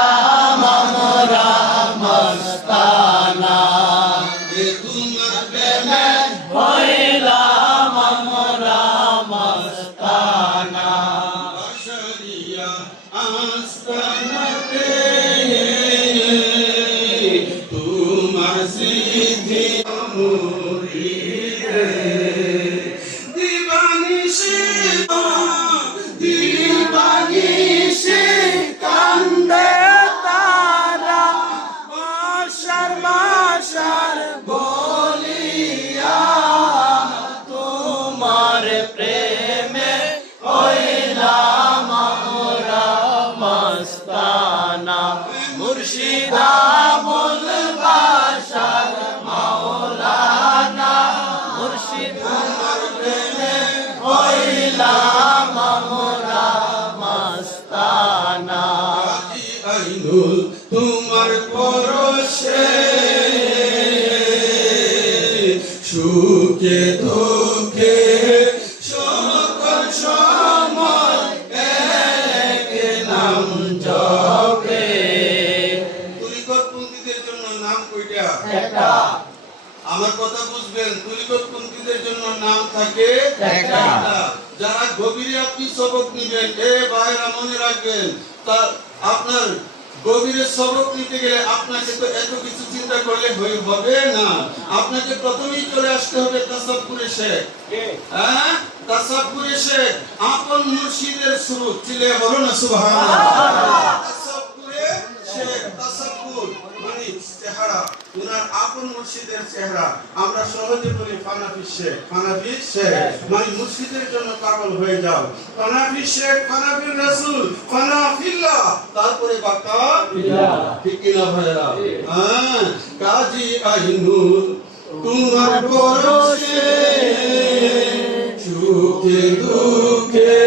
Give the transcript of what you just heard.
হইলাম আমরা মস্তানা, তোমার প্রেমে হইলাম আমরা মস্তানা। বাসারিয়া আস্তানাতে তোমার স্মৃতি মুরিদে দিবানিশি দিবানিশি কান্দে তারা আশার মাশার বলিয়া তোমার প্রেমে হইলাম আমরা মস্তানা, মুর্শিদা মুল বাশার মাওলানা, মুর্শিদ তোমার প্রেমে হইলাম আমরা মস্তানা। আইনুল তোমার পরশে সুখে দুঃখে সকল সময় এক নাম জপে। তরিকতপন্থীদের জন্য নাম কয়টা? একটা। আমার কথা বুঝবেন, তরিকতপন্থীদের জন্য নাম থাকে একটা। যারা গভীরে আপনি সবক নিবেন, এ ভাইরা মনে রাখবেন, তা আপনার গভীরে সবক নিতে গেলে আপনাকে তো এত কিছু চিন্তা করলে হবে না। আপনাকে প্রথমেই চলে আসতে হবে তাসাব্বুরে শেখ। হ্যাঁ, তাসাব্বুরে শেখ আপন মুর্শিদের সুরুত চিলে বলো না সুবহানাল্লাহ। তাসাব্বুরে শেখ, তাসাব্বুর মানে চেহারা, উনার আপন মুর্শিদের চেহারা। আমরা সহজে বলি ফানাফি শেখ, ফানাফি শেখ মানে মুর্শিদের জন্য পাগল হয়ে যাও। ফানাফি শেখ, ফানাফির রাসূল, ফানাফিল্লাহ, তারপরে বাকা ঠিক কিনা ভাইরা? হ্যাঁ, কাজী আইনুল তোমার পরশে সুখে দুঃখে